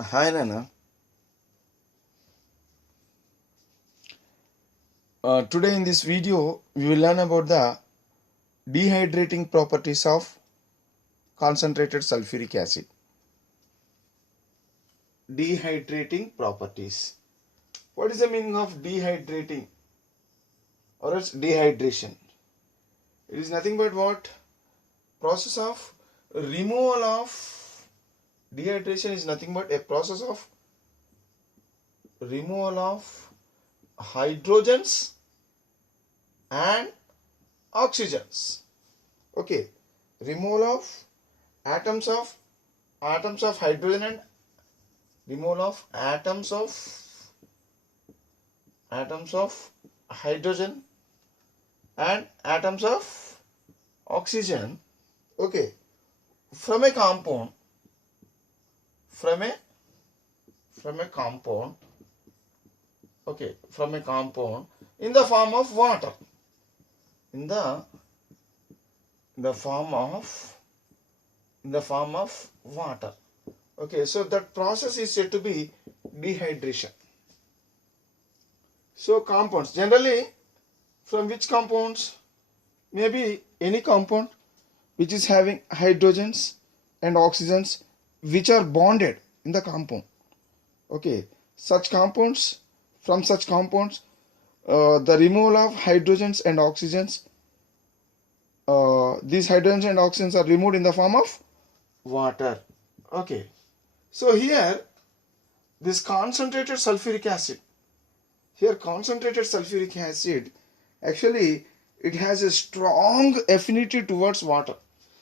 Hi Nana. Today in this video we will learn about the dehydrating properties of concentrated sulfuric acid. Dehydrating properties. What is the meaning of dehydrating or else dehydration? It is nothing but what? Process of removal of dehydration is nothing but a process of removal of hydrogens and oxygens. Okay, removal of atoms of hydrogen and removal of atoms of hydrogen and atoms of oxygen. Okay, from a compound in the form of water, in the form of water. Okay, so that process is said to be dehydration. So compounds, generally from which compounds? Maybe any compound which is having hydrogens and oxygens which are bonded in the compound. Okay, from such compounds, the removal of hydrogens and oxygens, these hydrogens and oxygens are removed in the form of water. Okay, so here this concentrated sulfuric acid, actually it has a strong affinity towards water,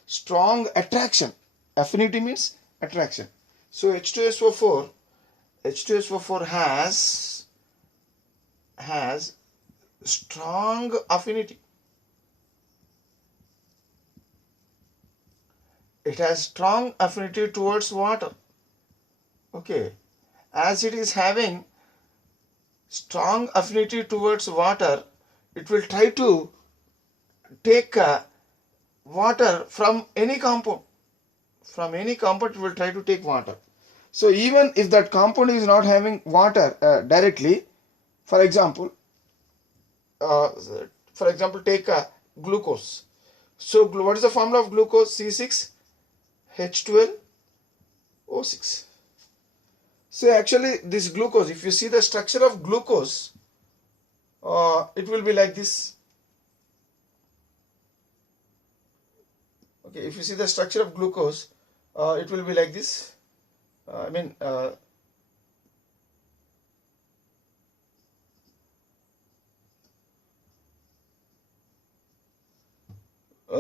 strong attraction. Affinity means attraction. So H2SO4 has strong affinity. It has strong affinity towards water. Okay, as it is having strong affinity towards water, it will try to take water from any compound. It will try to take water. So even if that compound is not having water directly, for example, take glucose. So what is the formula of glucose? C6H12O6. So actually this glucose, if you see the structure of glucose, it will be like this. Okay, if you see the structure of glucose, it will be like this.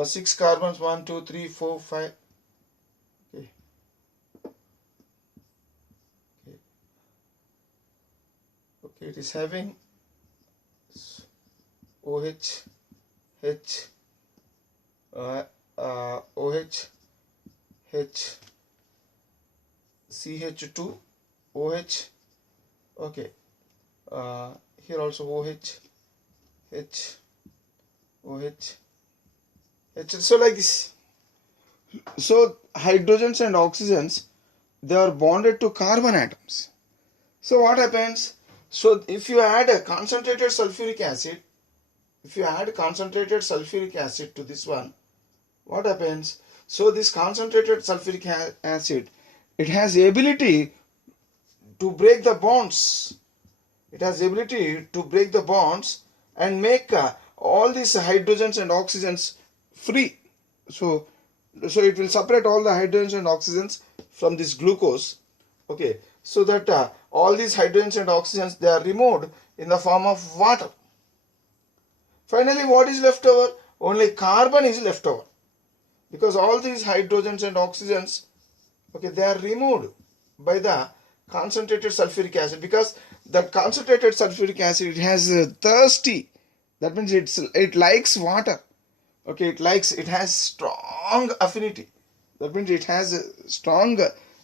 6 carbons, 1, 2, 3, 4, 5. Okay. Okay, it is having OH, H, OH, H, CH2, OH. Okay, here also OH, H, OH, H. So like this. So hydrogens and oxygens, they are bonded to carbon atoms. So what happens? So if you add a concentrated sulfuric acid, to this one, what happens? So this concentrated sulfuric acid, it has the ability to break the bonds. And make all these hydrogens and oxygens free. So it will separate all the hydrogens and oxygens from this glucose. Okay, so that all these hydrogens and oxygens, they are removed in the form of water. Finally, what is left over? Only carbon is left over, because all these hydrogens and oxygens, okay, they are removed by the concentrated sulfuric acid, because the concentrated sulfuric acid, it has thirsty. That means it likes water. Okay, it has strong affinity. That means it has a strong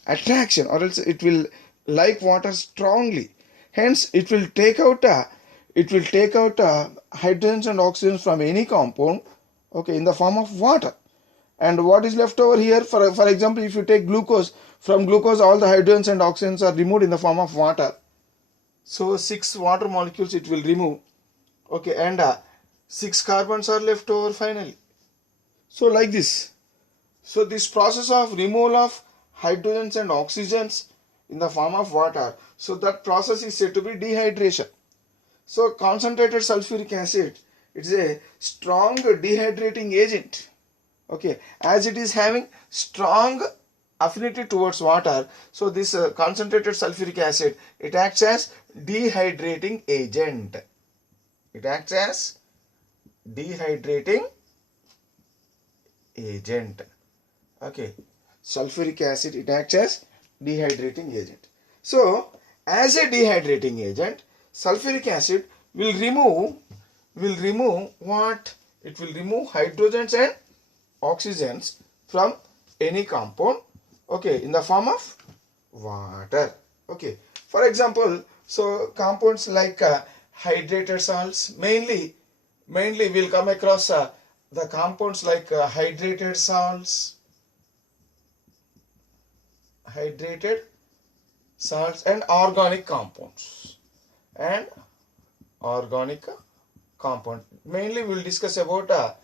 attraction, or else it will like water strongly. Hence, it will take out hydrogens and oxygens from any compound, okay, in the form of water. And what is left over here, for example, if you take glucose, from glucose all the hydrogens and oxygens are removed in the form of water. So 6 water molecules it will remove. Okay, and 6 carbons are left over finally. So like this. So this process of removal of hydrogens and oxygens in the form of water, so that process is said to be dehydration. So concentrated sulfuric acid, it is a strong dehydrating agent. Okay, as it is having strong affinity towards water, so this concentrated sulfuric acid, it acts as dehydrating agent. It acts as dehydrating agent. Okay, sulfuric acid, it acts as dehydrating agent. So as a dehydrating agent, sulfuric acid will remove what? It will remove hydrogens and oxygens from any compound, okay, in the form of water. Okay, for example, so compounds like hydrated salts, mainly we'll come across the compounds like hydrated salts and organic compounds. Mainly we'll discuss about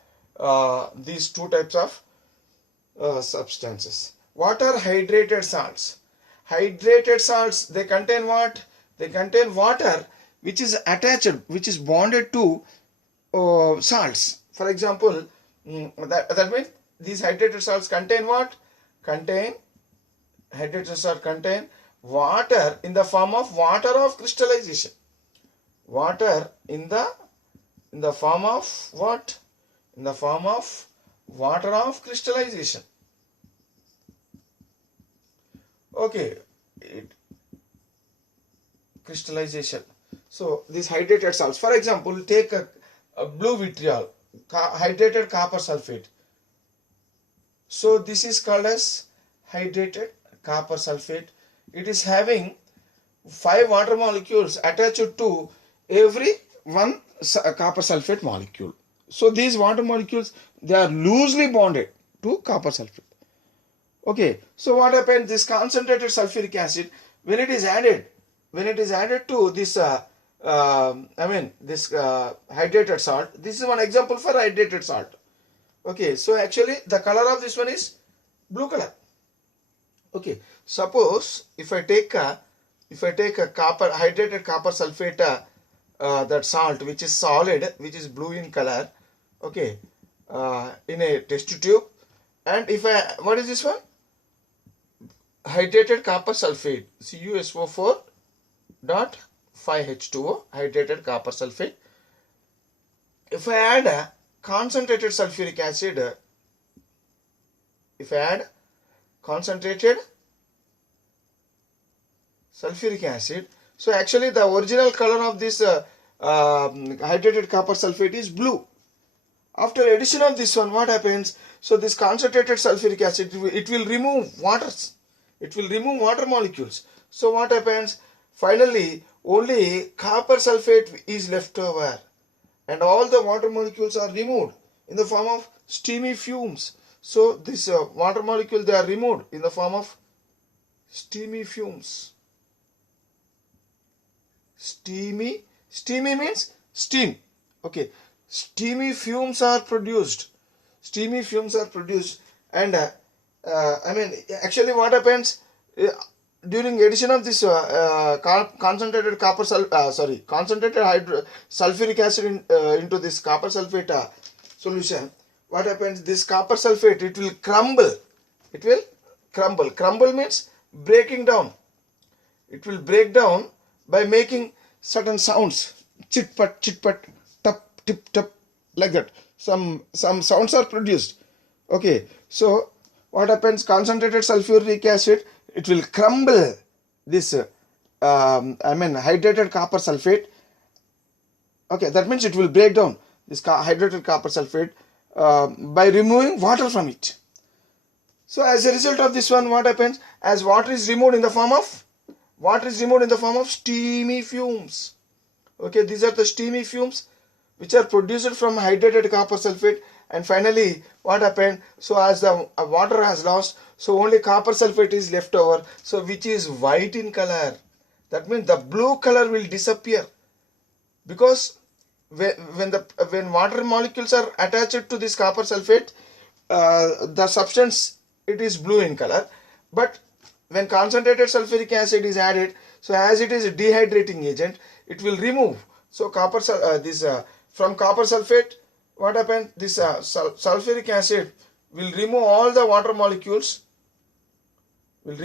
these two types of substances. What are hydrated salts? Hydrated salts, they contain what? They contain water which is attached, which is bonded to salts. For example, that means these hydrated salts contain what? Hydrated salts contain water in the form of water of crystallization. Water in the form of what? In the form of water of crystallization. Okay, crystallization. So these hydrated salts, for example, take a blue vitriol, hydrated copper sulfate. So this is called as hydrated copper sulfate. It is having 5 water molecules attached to every one copper sulfate molecule. So these water molecules, they are loosely bonded to copper sulfate. Okay, so what happens? This concentrated sulfuric acid, when it is added to this hydrated salt, this is one example for hydrated salt. Okay, so actually the color of this one is blue color. Okay, suppose if I take a hydrated copper sulfate, that salt which is solid, which is blue in color, okay, in a test tube, and what is this one? Hydrated copper sulfate, CuSO4.5H2O, hydrated copper sulfate. If I add a concentrated sulfuric acid, so actually the original color of this hydrated copper sulfate is blue. After addition of this one, what happens? So this concentrated sulfuric acid, it will remove waters. It will remove water molecules. So what happens? Finally, only copper sulfate is left over, and all the water molecules are removed in the form of steamy fumes. So this water molecule, they are removed in the form of steamy fumes. Steamy means steam. Okay, steamy fumes are produced. And actually what happens during addition of this concentrated sulfuric acid into this copper sulfate solution, what happens? This copper sulfate, it will crumble. Crumble means breaking down. It will break down by making certain sounds, chit pat, tap, tip, tap, like that. Some sounds are produced. Okay, so what happens? Concentrated sulfuric acid, it will crumble this hydrated copper sulfate. Okay, that means it will break down this hydrated copper sulfate by removing water from it. So as a result of this one, what happens? As water is removed in the form of steamy fumes. Okay, these are the steamy fumes. which are produced from hydrated copper sulfate. And finally what happened, so as the water has lost, so only copper sulfate is left over, so which is white in color. That means the blue color will disappear, because when water molecules are attached to this copper sulfate, the substance, it is blue in color. But when concentrated sulfuric acid is added, so as it is a dehydrating agent, it will remove. So from copper sulfate, what happened, this sulfuric acid will remove all the water molecules, and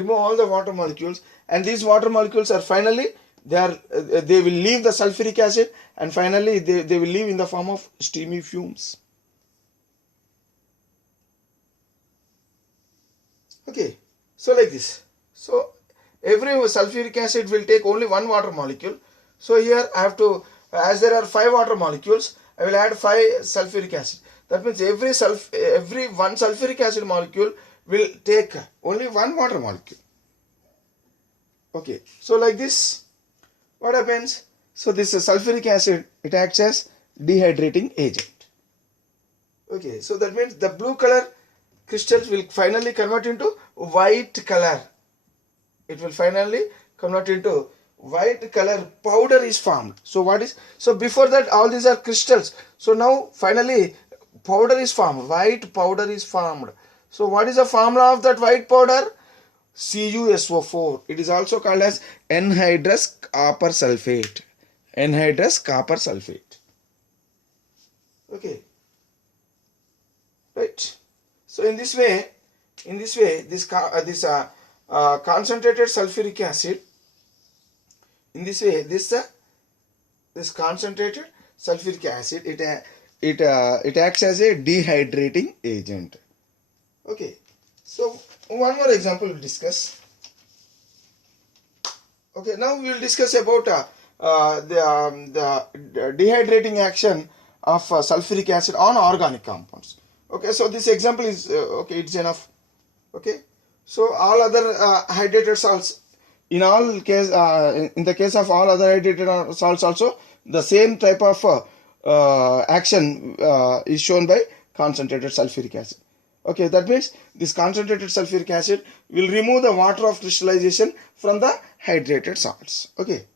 these water molecules are finally, they will leave the sulfuric acid, and finally they will leave in the form of steamy fumes. Okay, so like this. So every sulfuric acid will take only one water molecule. So here I have to, as there are 5 water molecules, I will add 5 sulfuric acid. That means every one sulfuric acid molecule will take only one water molecule. Okay, so like this, what happens? So this sulfuric acid, it acts as dehydrating agent. Okay, so that means the blue color crystals will finally convert into white color. It will finally convert into white color powder is formed. So before that all these are crystals. So now finally powder is formed, white powder is formed. So what is the formula of that white powder? CuSO4. It is also called as anhydrous copper sulfate. Anhydrous copper sulfate. Okay. Right. So in this way, this concentrated sulfuric acid, this concentrated sulfuric acid, it acts as a dehydrating agent. Okay. So one more example we'll discuss. Okay, now we will discuss about the dehydrating action of sulfuric acid on organic compounds. Okay, so this example is okay, it's enough. Okay, so all other hydrated salts, in the case of all other hydrated salts also, the same type of action is shown by concentrated sulfuric acid. Okay, that means this concentrated sulfuric acid will remove the water of crystallization from the hydrated salts. Okay,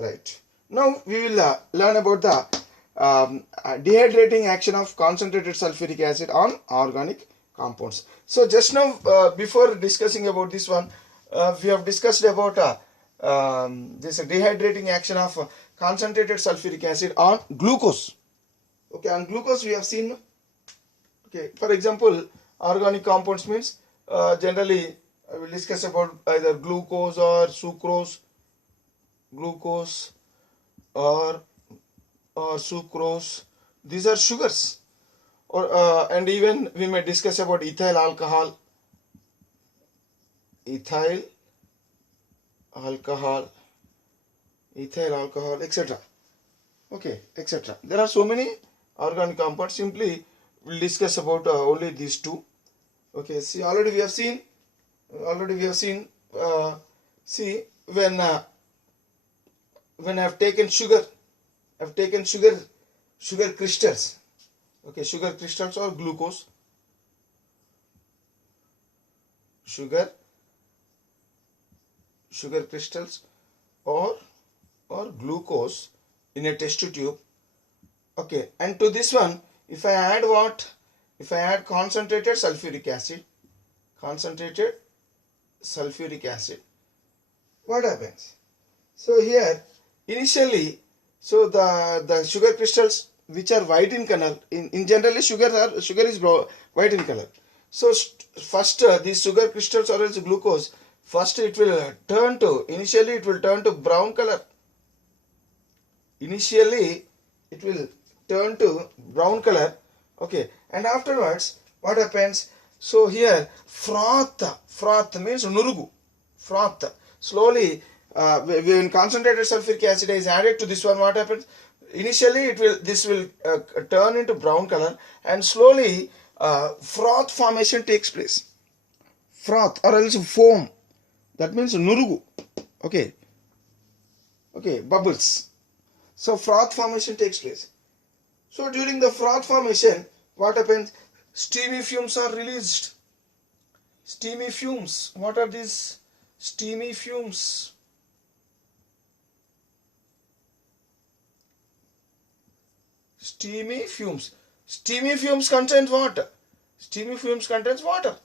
right. Now we will learn about the dehydrating action of concentrated sulfuric acid on organic compounds. So just now, before discussing about this one, we have discussed about this dehydrating action of concentrated sulfuric acid on glucose. Okay, on glucose we have seen. Okay, for example, organic compounds means generally I will discuss about either glucose or sucrose, glucose or sucrose. These are sugars, or and even we may discuss about ethyl alcohol, etc. Okay, etc. There are so many organic compounds. Simply we'll discuss about only these two. Okay, see, already we have seen see, when I have taken sugar, sugar crystals. Okay, sugar crystals or glucose, sugar crystals or glucose in a test tube. Okay, and to this one, if I add what? If I add concentrated sulfuric acid, what happens? So here, initially, so the sugar crystals which are white in color, in generally sugar is white in color. So first these sugar crystals or else glucose, first it will turn to brown color. Initially it will turn to brown color. Okay, and afterwards what happens? So here froth means nurugu, froth. Slowly when concentrated sulfuric acid is added to this one, what happens? Initially this will turn into brown color, and slowly froth formation takes place. Froth or else foam, that means nurugu. Okay, bubbles. So froth formation takes place. So during the froth formation, what happens? Steamy fumes are released. Steamy fumes. What are these steamy fumes? Steamy fumes. Steamy fumes contains water. Steamy fumes contains water.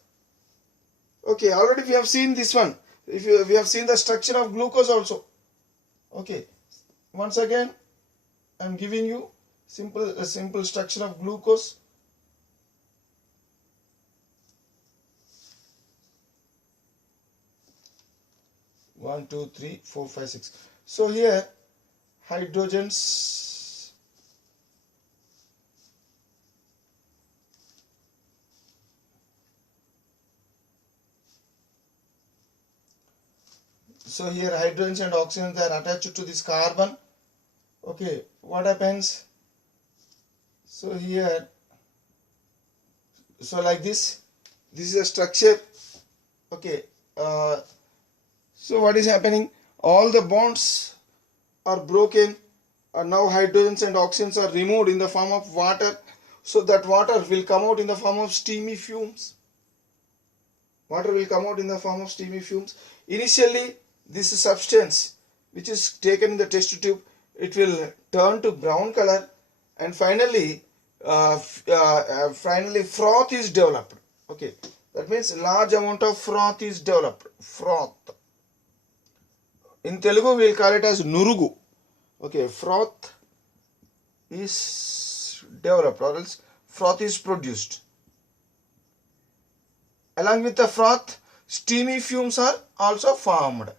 Okay, already we have seen this one. We have seen the structure of glucose also. Okay, once again, I am giving you a simple structure of glucose. One, two, three, four, five, six. So here, hydrogens. So here hydrogens and oxygens are attached to this carbon. Okay, what happens? So here, so like this is a structure. Okay, so what is happening? All the bonds are broken, and now hydrogens and oxygens are removed in the form of water. So that water will come out in the form of steamy fumes. Water will come out in the form of steamy fumes. Initially, this substance which is taken in the test tube, it will turn to brown color, and finally froth is developed. Okay, that means large amount of froth is developed. Froth. In Telugu, we will call it as nurugu. Okay, froth is developed, or else froth is produced. Along with the froth, steamy fumes are also formed.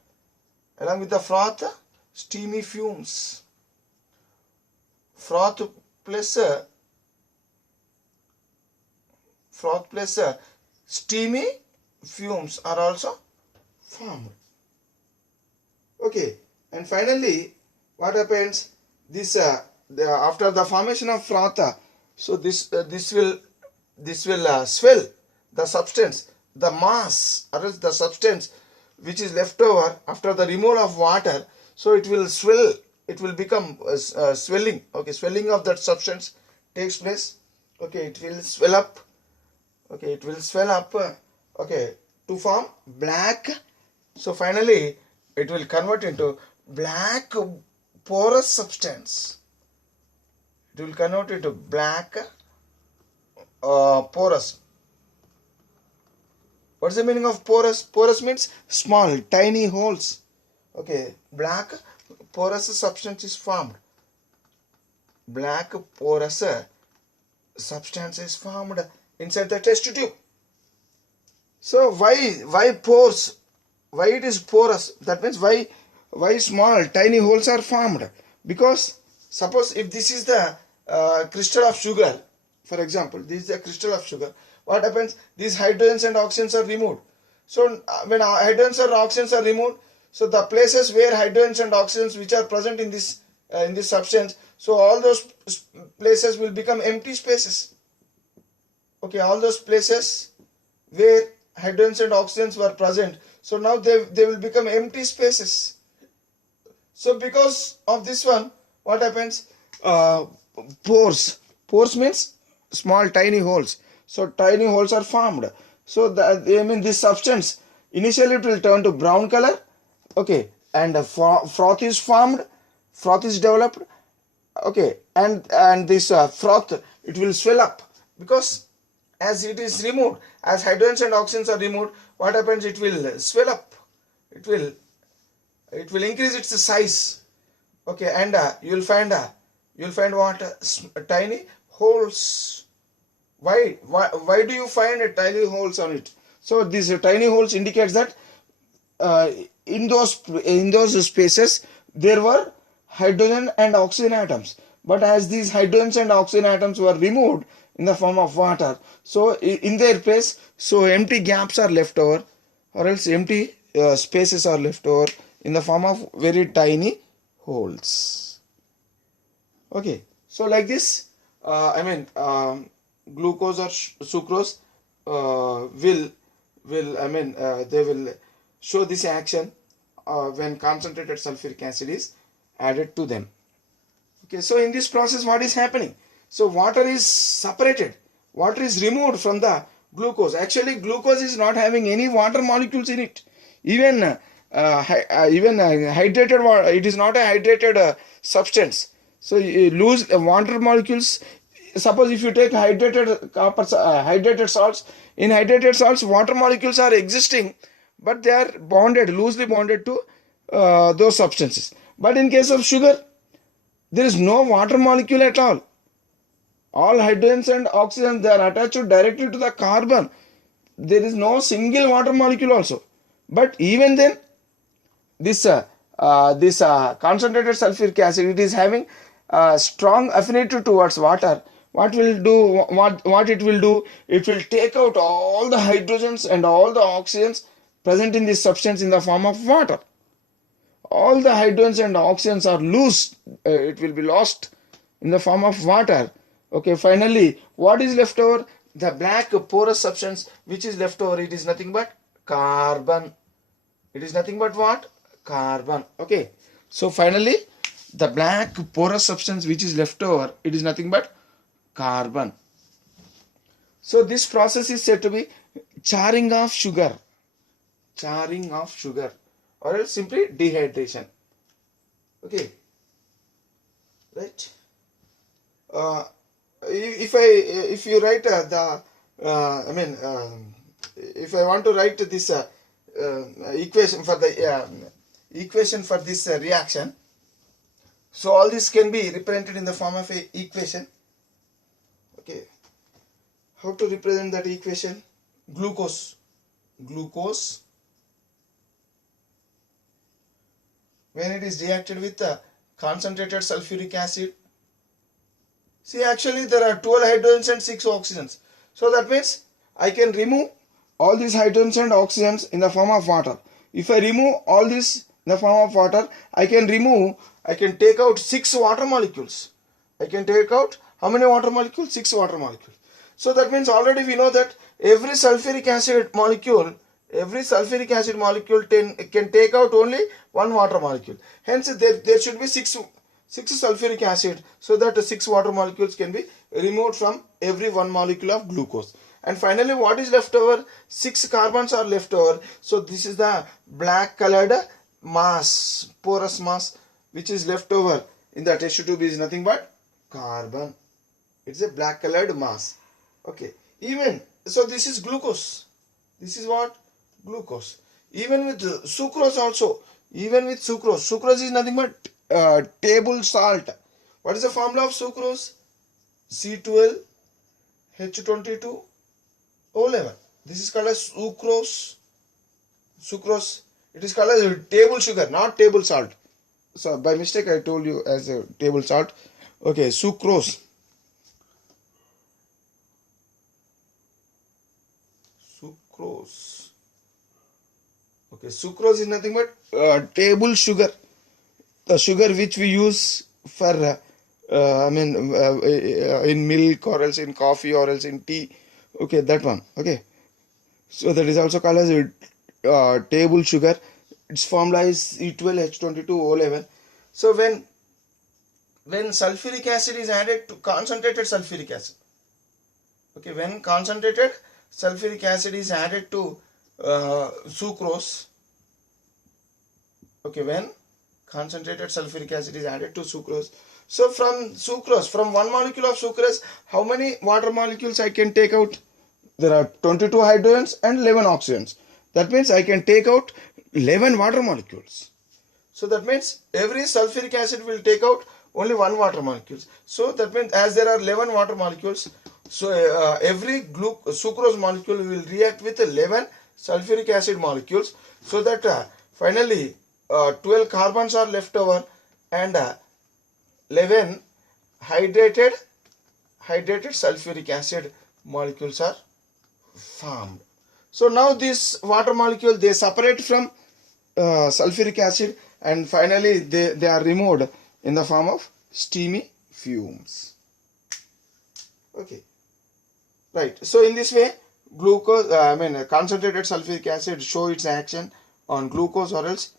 Along with the froth, steamy fumes. Froth plus steamy fumes are also formed. Okay, and finally, what happens? This after the formation of froth, so this will swell the substance, the mass, or else the substance which is left over after the removal of water. So it will swell. It will become swelling. Okay, swelling of that substance takes place. Okay, it will swell up. Okay, it will swell up. Okay, to form black. So finally, it will convert into black porous substance. It will convert into black porous. What's the meaning of porous? Porous means small, tiny holes. Okay, black porous substance is formed. Black porous substance is formed inside the test tube. So why pores? Why it is porous? That means why small, tiny holes are formed? Because suppose if this is the crystal of sugar, for example, this is the crystal of sugar. What happens? These hydrogens and oxygens are removed. So when hydrogens and oxygens are removed, so the places where hydrogens and oxygens which are present in this substance, so all those places will become empty spaces. Okay, all those places where hydrogens and oxygens were present, so now they will become empty spaces. So because of this one, what happens? Pores. Pores means small, tiny holes. So tiny holes are formed. So this substance, initially it will turn to brown color. Okay, and froth is formed. Froth is developed. Okay, and this froth, it will swell up, because as it is removed, as hydrogens and oxygens are removed, what happens? It will swell up. It will increase its size. Okay, and you will find what? Tiny holes. Why do you find tiny holes on it? So these tiny holes indicates that in those spaces there were hydrogen and oxygen atoms. But as these hydrogen and oxygen atoms were removed in the form of water, so in their place, so empty gaps are left over, or else empty spaces are left over in the form of very tiny holes. Okay, so like this, glucose or sucrose they will show this action when concentrated sulfuric acid is added to them. Okay, so in this process, what is happening? So water is separated. Water is removed from the glucose. Actually, glucose is not having any water molecules in it. Even hydrated water, it is not a hydrated substance. So you lose water molecules. Suppose if you take hydrated salts, in hydrated salts, water molecules are existing, but they are bonded, loosely bonded to those substances. But in case of sugar, there is no water molecule at all. All hydrogens and oxygens, they are attached directly to the carbon. There is no single water molecule also. But even then, this concentrated sulfuric acid, it is having strong affinity towards water. What it will do? It will take out all the hydrogens and all the oxygens present in this substance in the form of water. All the hydrogens and oxygens are loose. It will be lost in the form of water. Okay, finally, what is left over? The black porous substance which is left over, it is nothing but carbon. It is nothing but what? Carbon. Okay, so finally, the black porous substance which is left over, it is nothing but carbon. So this process is said to be charring of sugar. Charring of sugar, or else simply dehydration. Okay, right? If you write if I want to write this equation for this reaction, so all this can be represented in the form of a equation. Okay, how to represent that equation? Glucose when it is reacted with concentrated sulfuric acid. See, actually there are 12 hydrogens and 6 oxygens. So that means I can remove all these hydrogens and oxygens in the form of water. If I remove all this in the form of water, I can take out 6 water molecules. I can take out how many water molecules? 6 water molecules. So that means already we know that every sulfuric acid molecule can take out only 1 water molecule. Hence there should be 6 sulfuric acid, so that 6 water molecules can be removed from every 1 molecule of glucose. And finally, what is left over? 6 carbons are left over. So this is the black colored mass, porous mass, which is left over in the test tube is nothing but carbon. It's a black colored mass. Okay, so this is glucose. This is what? Glucose. Even with sucrose also. Sucrose is nothing but table salt. What is the formula of sucrose? C12H22O11. This is called as sucrose. It is called as table sugar, not table salt. So by mistake I told you as a table salt. Okay, sucrose. Okay, sucrose is nothing but table sugar. The sugar which we use for in milk, or else in coffee, or else in tea. Okay, that one. Okay, so that is also called as table sugar. Its formula is C12H22O11. So when sulfuric acid is added to concentrated sulfuric acid, okay, when concentrated sulfuric acid is added to sucrose, okay, when concentrated sulfuric acid is added to sucrose. So from 1 molecule of sucrose, how many water molecules I can take out? There are 22 hydrogens and 11 oxygens. That means I can take out 11 water molecules. So that means every sulfuric acid will take out only 1 water molecule. So that means as there are 11 water molecules, so every sucrose molecule will react with 11 sulfuric acid molecules, so that finally 12 carbons are left over and 11 hydrated sulfuric acid molecules are formed. So now this water molecule, they separate from sulfuric acid, and finally they are removed in the form of steamy fumes. Okay, right. So in this way, glucose, concentrated sulfuric acid show its action on glucose or else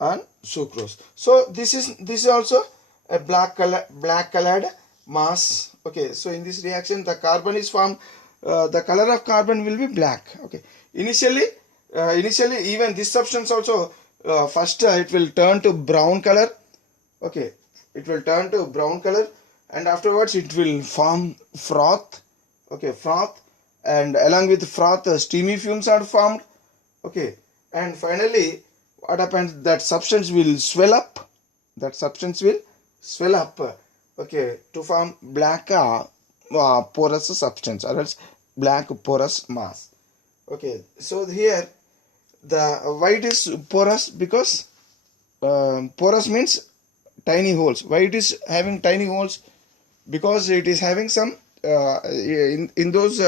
on sucrose. So this is also a black colored mass. Okay, so in this reaction the carbon is formed, the color of carbon will be black. Okay, initially even this substance also, first it will turn to brown color. Okay, it will turn to brown color, and afterwards it will form froth. Okay, froth, and along with froth steamy fumes are formed. Okay, and finally what happens, that substance will swell up, that substance will swell up, okay, to form black porous substance, or else black porous mass. Okay, so here the white is porous because porous means tiny holes. Why it is having tiny holes? Because it is having some in those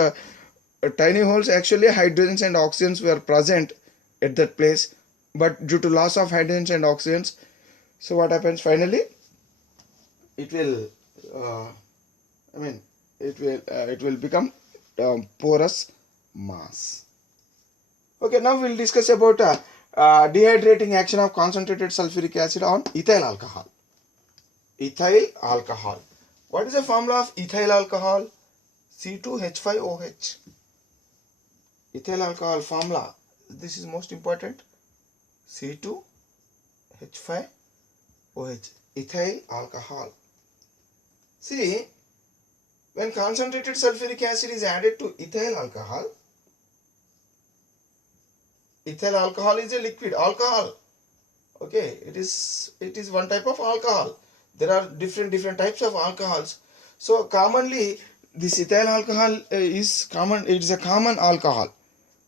tiny holes, actually hydrogens and oxygens were present at that place, but due to loss of hydrogens and oxygens, so what happens, finally it will it will become porous mass. Okay, now we'll discuss about dehydrating action of concentrated sulfuric acid on ethyl alcohol. Ethyl alcohol. What is the formula of ethyl alcohol? C2H5OH. Ethyl alcohol formula. This is most important. C2H5OH. Ethyl alcohol. See, when concentrated sulfuric acid is added to ethyl alcohol is a liquid alcohol. Okay, it is one type of alcohol. There are different types of alcohols. So commonly this ethyl alcohol is common. It is a common alcohol.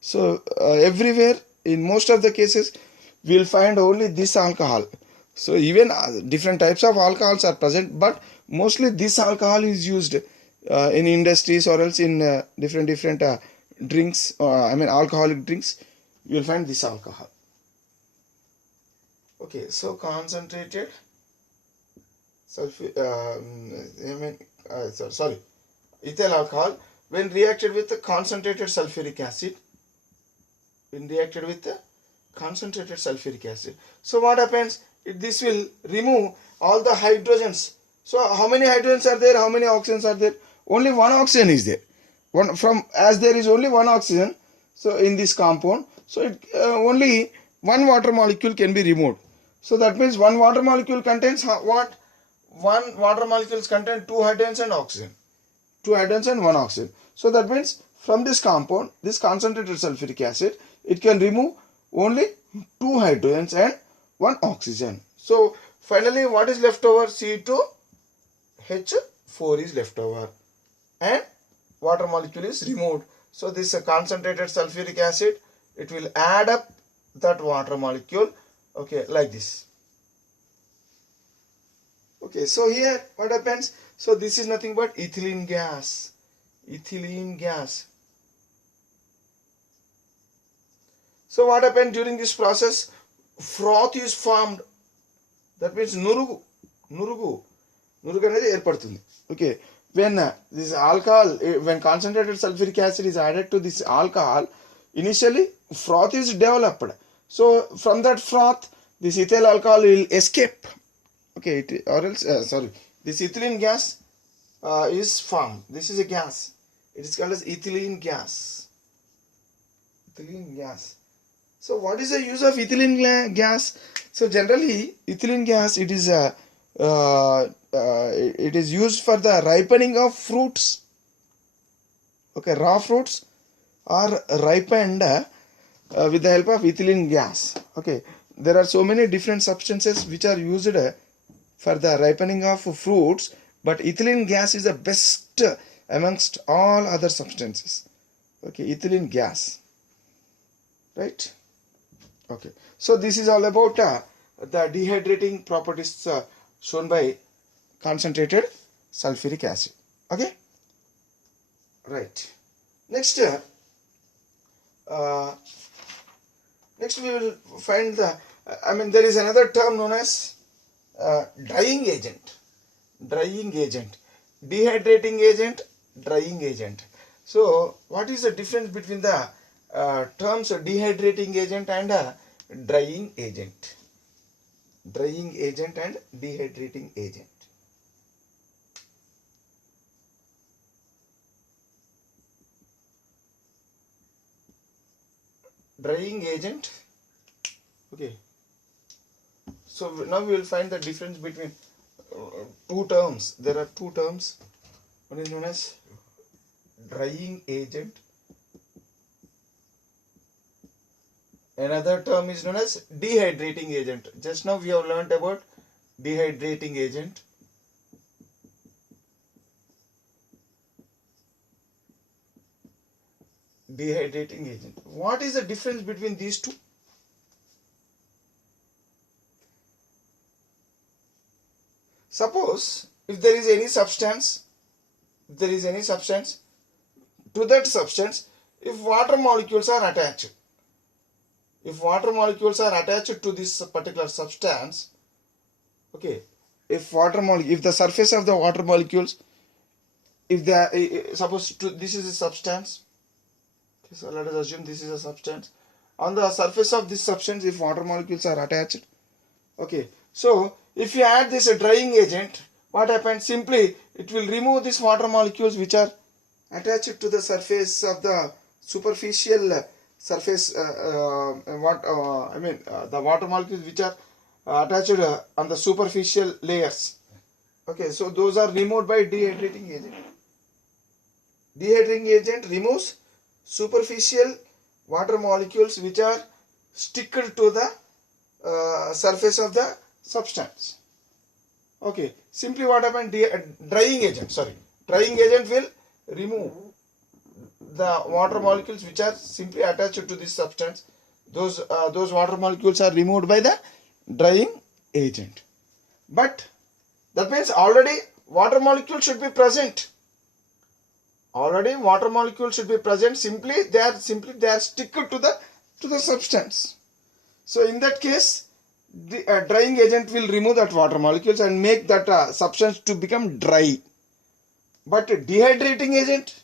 So everywhere, in most of the cases, we will find only this alcohol. So even different types of alcohols are present, but mostly this alcohol is used in industries, or else in different drinks. Alcoholic drinks. You will find this alcohol. Okay, so concentrated ethyl alcohol, when reacted with the concentrated sulfuric acid, so what happens, this will remove all the hydrogens. So how many hydrogens are there, how many oxygens are there? Only one oxygen is there. As there is only one oxygen, so in this compound, so only one water molecule can be removed. So that means one water molecule contains what? One water molecules contain two hydrogens and oxygen. Two hydrogens and one oxygen. So that means from this compound, this concentrated sulfuric acid, it can remove only two hydrogens and one oxygen. So finally what is left over? C2H4 is left over, and water molecule is removed. So this concentrated sulfuric acid, it will add up that water molecule, okay, like this. Okay, so here what happens? So this is nothing but ethylene gas. So what happened during this process? Froth is formed. That means nurugu అనేది ఏర్పడుతుంది. Okay, when this alcohol, when concentrated sulfuric acid is added to this alcohol, initially froth is developed. So from that froth, this ethyl alcohol will escape. Okay, this ethylene gas is formed. This is a gas. It is called as ethylene gas. So what is the use of ethylene gas? So generally ethylene gas, it is used for the ripening of fruits. Okay, raw fruits are ripened with the help of ethylene gas. Okay, there are so many different substances which are used for the ripening of fruits, but ethylene gas is the best amongst all other substances. Okay, ethylene gas, right? Okay, so this is all about the dehydrating properties shown by concentrated sulfuric acid. Okay, right. Next we will find there is another term known as drying agent, dehydrating agent, drying agent. So what is the difference between the terms of dehydrating agent and drying agent? Drying agent and dehydrating agent. drying agent. Okay, so now we will find the difference between two terms. There are two terms. One is known as drying agent, another term is known as dehydrating agent. Just now we have learnt about dehydrating agent. Dehydrating agent. What is the difference between these two? Suppose if there is any substance, to that substance, if water molecules are attached, to this particular substance, okay, if the surface of the water molecules, if they are, this is a substance, okay, so let us assume this is a substance. On the surface of this substance, if water molecules are attached, okay, so if you add this drying agent, what happens? Simply it will remove these water molecules which are attached to the surface of the superficial surface, the water molecules which are attached on the superficial layers. Okay, so those are removed by dehydrating agent. Dehydrating agent removes superficial water molecules which are stick to the surface of the substance. Okay, simply what happened? Drying agent will remove the water molecules which are simply attached to this substance. Those water molecules are removed by the drying agent. But that means already water molecules should be present. Simply they are stick to the substance. So in that case, the drying agent will remove that water molecules and make that substance to become dry. But dehydrating agent,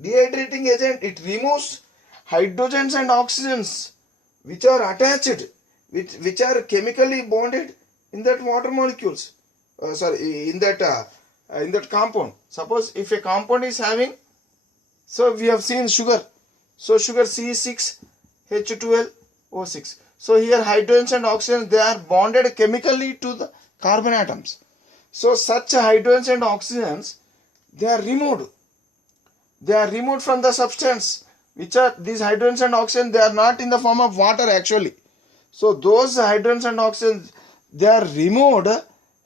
it removes hydrogens and oxygens which are attached, which are chemically bonded in that water molecules. In that compound. Suppose if a compound is having, so we have seen sugar. So sugar C6H12O6. So here hydrogens and oxygens, they are bonded chemically to the carbon atoms. So such hydrogens and oxygens, they are removed. From the substance. Which are these hydrogens and oxygens? They are not in the form of water actually. So those hydrogens and oxygens, they are removed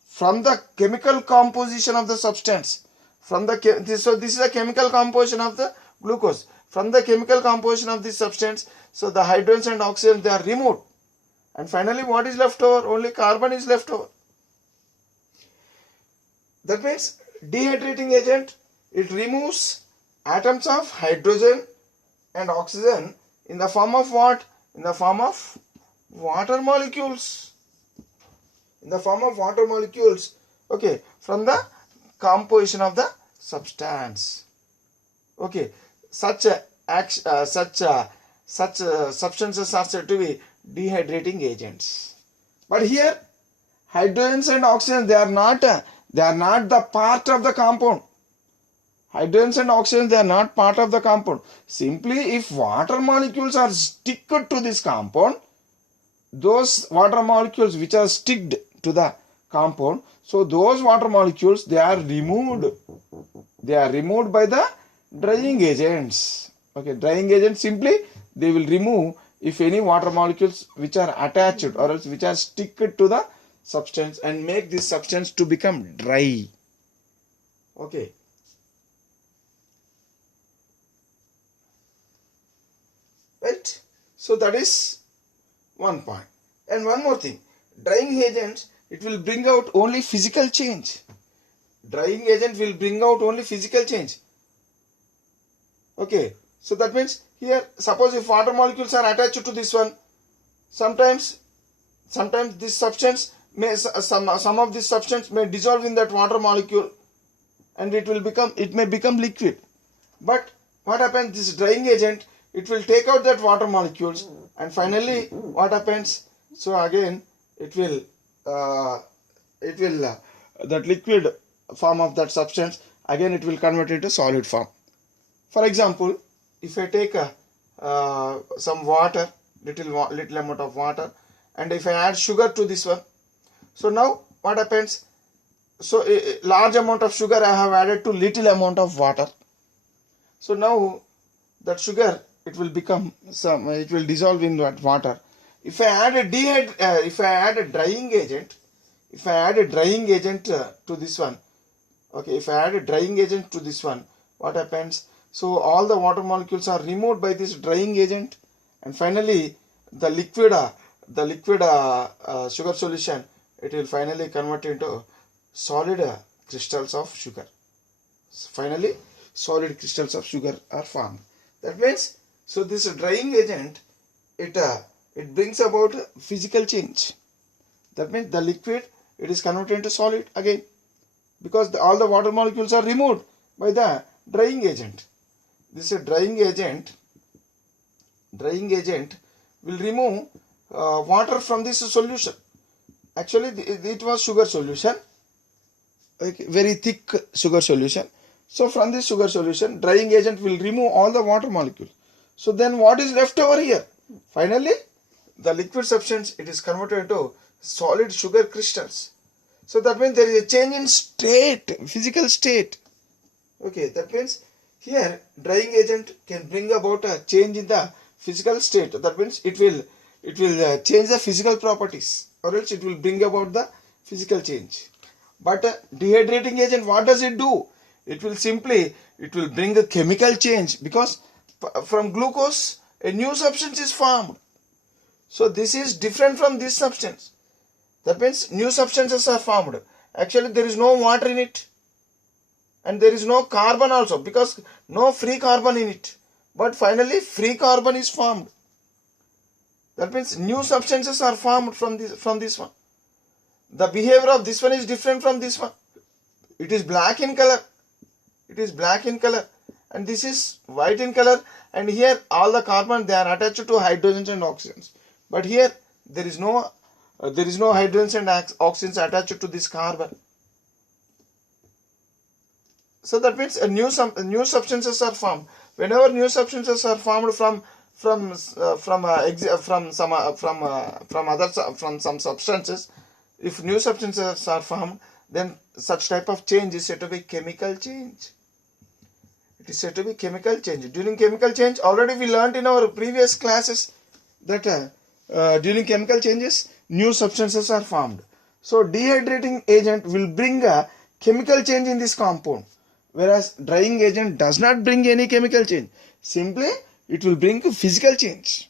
from the chemical composition of the substance. So this is a chemical composition of the glucose. From the chemical composition of this substance, so the hydrogens and oxygens, they are removed. And finally what is left over? Only carbon is left over. That means dehydrating agent, it removes atoms of hydrogen and oxygen in the form of what? In the form of water molecules. Okay, from the composition of the substance. Okay, such substances are said to be dehydrating agents. But here hydrogens and oxygens, they are not the part of the compound. Hydrogens and oxygens, they are not part of the compound. Simply if water molecules are stick to this compound, those water molecules which are sticked to the compound, so those water molecules, they are removed by the drying agents. Okay, drying agents, simply they will remove if any water molecules which are attached or else which are stick to the substance and make this substance to become dry. Okay. Right? So that is one point. And one more thing, drying agents, it will bring out only physical change. Drying agent will bring out only physical change. Okay, so that means here, suppose if water molecules are attached to this one, sometimes this substance may, some of this substance may dissolve in that water molecule and it may become liquid. But what happens? This drying agent, it will take out that water molecules and finally what happens? So again it will that liquid form of that substance, again it will convert into solid form. For example, if I take some water, little amount of water, and if I add sugar to this one, so now what happens? So a large amount of sugar I have added to little amount of water. So now that sugar, it will become it will dissolve in that water. If I add a drying agent, to this one, okay, if I add a drying agent to this one, what happens? So all the water molecules are removed by this drying agent, and finally the liquid sugar solution, it will finally convert into solid crystals of sugar. Finally, solid crystals of sugar are formed. That means, so this drying agent, it brings about physical change. That means the liquid, it is converted into solid again, because all the water molecules are removed by the drying agent. This drying agent will remove water from this solution. Actually, it was sugar solution, okay, very thick sugar solution. So from this sugar solution, drying agent will remove all the water molecules. So then what is left over here? Finally, the liquid substance, it is converted into solid sugar crystals. So that means there is a change in state, physical state. Okay, that means here drying agent can bring about a change in the physical state. That means it will change the physical properties, or else it will bring about the physical change. But dehydrating agent, what does it do? It will bring a chemical change, because from glucose a new substance is formed. So this is different from this substance. That means new substances are formed. Actually there is no water in it, and there is no carbon also, because no free carbon in it. But finally free carbon is formed. That means new substances are formed from this one. The behavior of this one is different from this one. It is black in color. And this is white in color, and here all the carbon, they are attached to hydrogens and oxygens. But here there is no hydrogens and oxygens attached to this carbon. So that means new substances are formed. Whenever new substances are formed from some substances, if new substances are formed, then such type of change is said to be chemical change. It is said to be chemical change. During chemical change, already we learnt in our previous classes that during chemical changes, new substances are formed. So dehydrating agent will bring a chemical change in this compound, whereas drying agent does not bring any chemical change. Simply, it will bring physical change.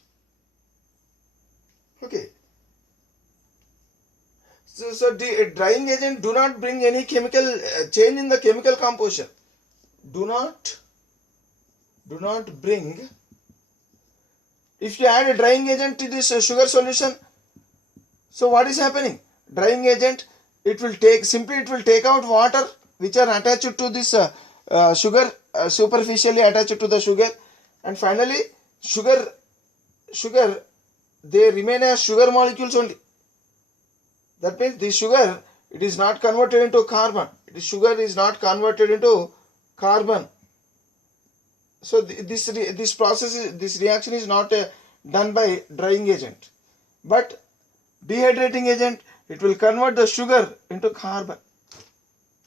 Okay. So drying agent do not bring any chemical change in the chemical composition. Do not bring. If you add a drying agent to this sugar solution, so what is happening? Drying agent, it will take out water which are attached to this sugar, superficially attached to the sugar, and finally sugar, they remain as sugar molecules only. That means the sugar, it is not converted into carbon. The sugar is not converted into carbon. So this reaction is not done by drying agent. But dehydrating agent, it will convert the sugar into carbon.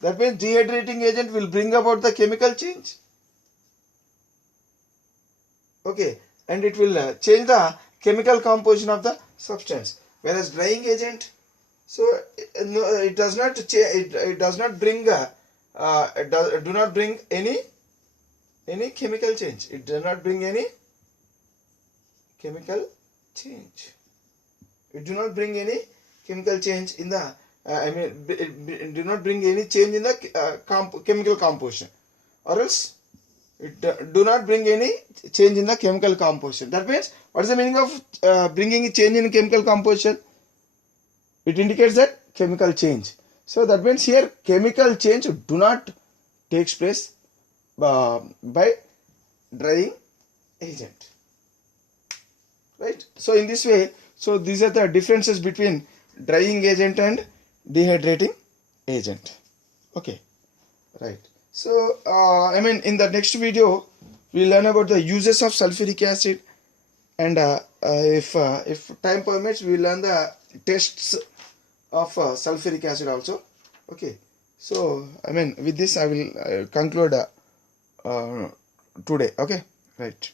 That means dehydrating agent will bring about the chemical change. Okay, and it will change the chemical composition of the substance. Whereas drying agent, so it does not bring do not bring any chemical change. It does not bring any chemical change. It do not bring any chemical change in the it do not bring any change in the chemical composition, or else it do not bring any change in the chemical composition. That means, what is the meaning of bringing a change in chemical composition? It indicates that chemical change. So that means here chemical change do not takes place by drying agent, right? So in this way, so these are the differences between drying agent and dehydrating agent. Okay, right. So in the next video we learn about the uses of sulfuric acid and if time permits, we will learn the tests of sulfuric acid also. Okay, so I mean with this I will conclude today. Okay, right.